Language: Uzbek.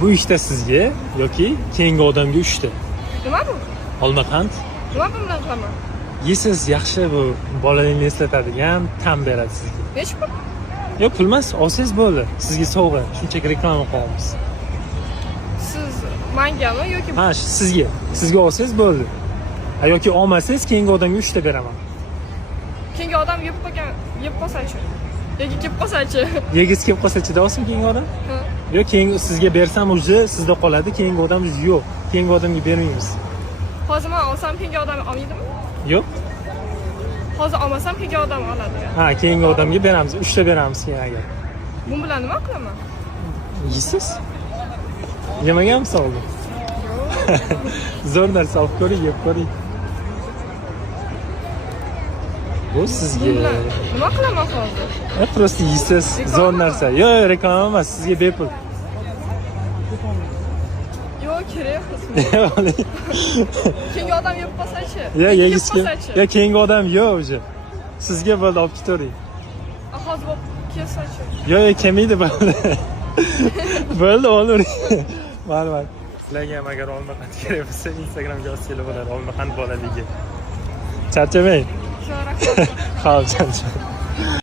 Bu ishda sizga yoki keyingi odamga 3 ta. Nima bu? Olmaqand. Nima bu bilan qilaman? Yesiz yaxshi bu bolalikni eslatadigan ta'm beradi sizga. Nechi pul? Yo'q, pul emas, olsangiz bo'ldi. Sizga sovg'a. Shunchaki reklama qilamiz. Siz mangami yoki Ha, sizga. Sizga olsangiz bo'ldi. Ha, yoki olmasangiz keyingi odamga 3 ta beraman. keyingi odam yeb qolsa-chi? Yoki kelib qolsa-chi? Yegiz kelib qolsa-chi olsin keyingi odam? Ha. Yo'q, keyingi sizga bersam uje sizda qoladi, keyingi odam yo'q. Keyingi odamga bermaymiz. Hozir men olsam keyingi odam olmaydimi? Yo'q. Hozir olmasam keyingi odam oladi. Ha, keyingi odamga beramiz. 3 ta beramiz keyin agar. Bu bilan nima qilaman? Yeysiz? Yemaganmisiz oldin? Zo'r narsa olib ko'ring, yeb ko'ring. Bu sizga. Bu bilan nima qilaman hozir? Просто yeysiz. Zo'r narsa. Yo'q, reklama emas, sizga bepul. Yo'q, kerak emas. Keyingi odam yeb qolsa-chi? Ya, Yoki yegiz kelib qolsa-chi? ya keyingi odam yo'q uje. Sizga bo'ldi olib ketavering. Hozir bo'lib kelsa-chi? Yo'q, kelmaydi bo'ldi. Bo'ldi, olavering. Mayli. Sizlarga ham agar olmaqand kerak bo'lsa, Instagramga yozsanglar bo'ladi. Olmaqand bolaligi. Charchamang. Chorak. Xo'p, charchamang.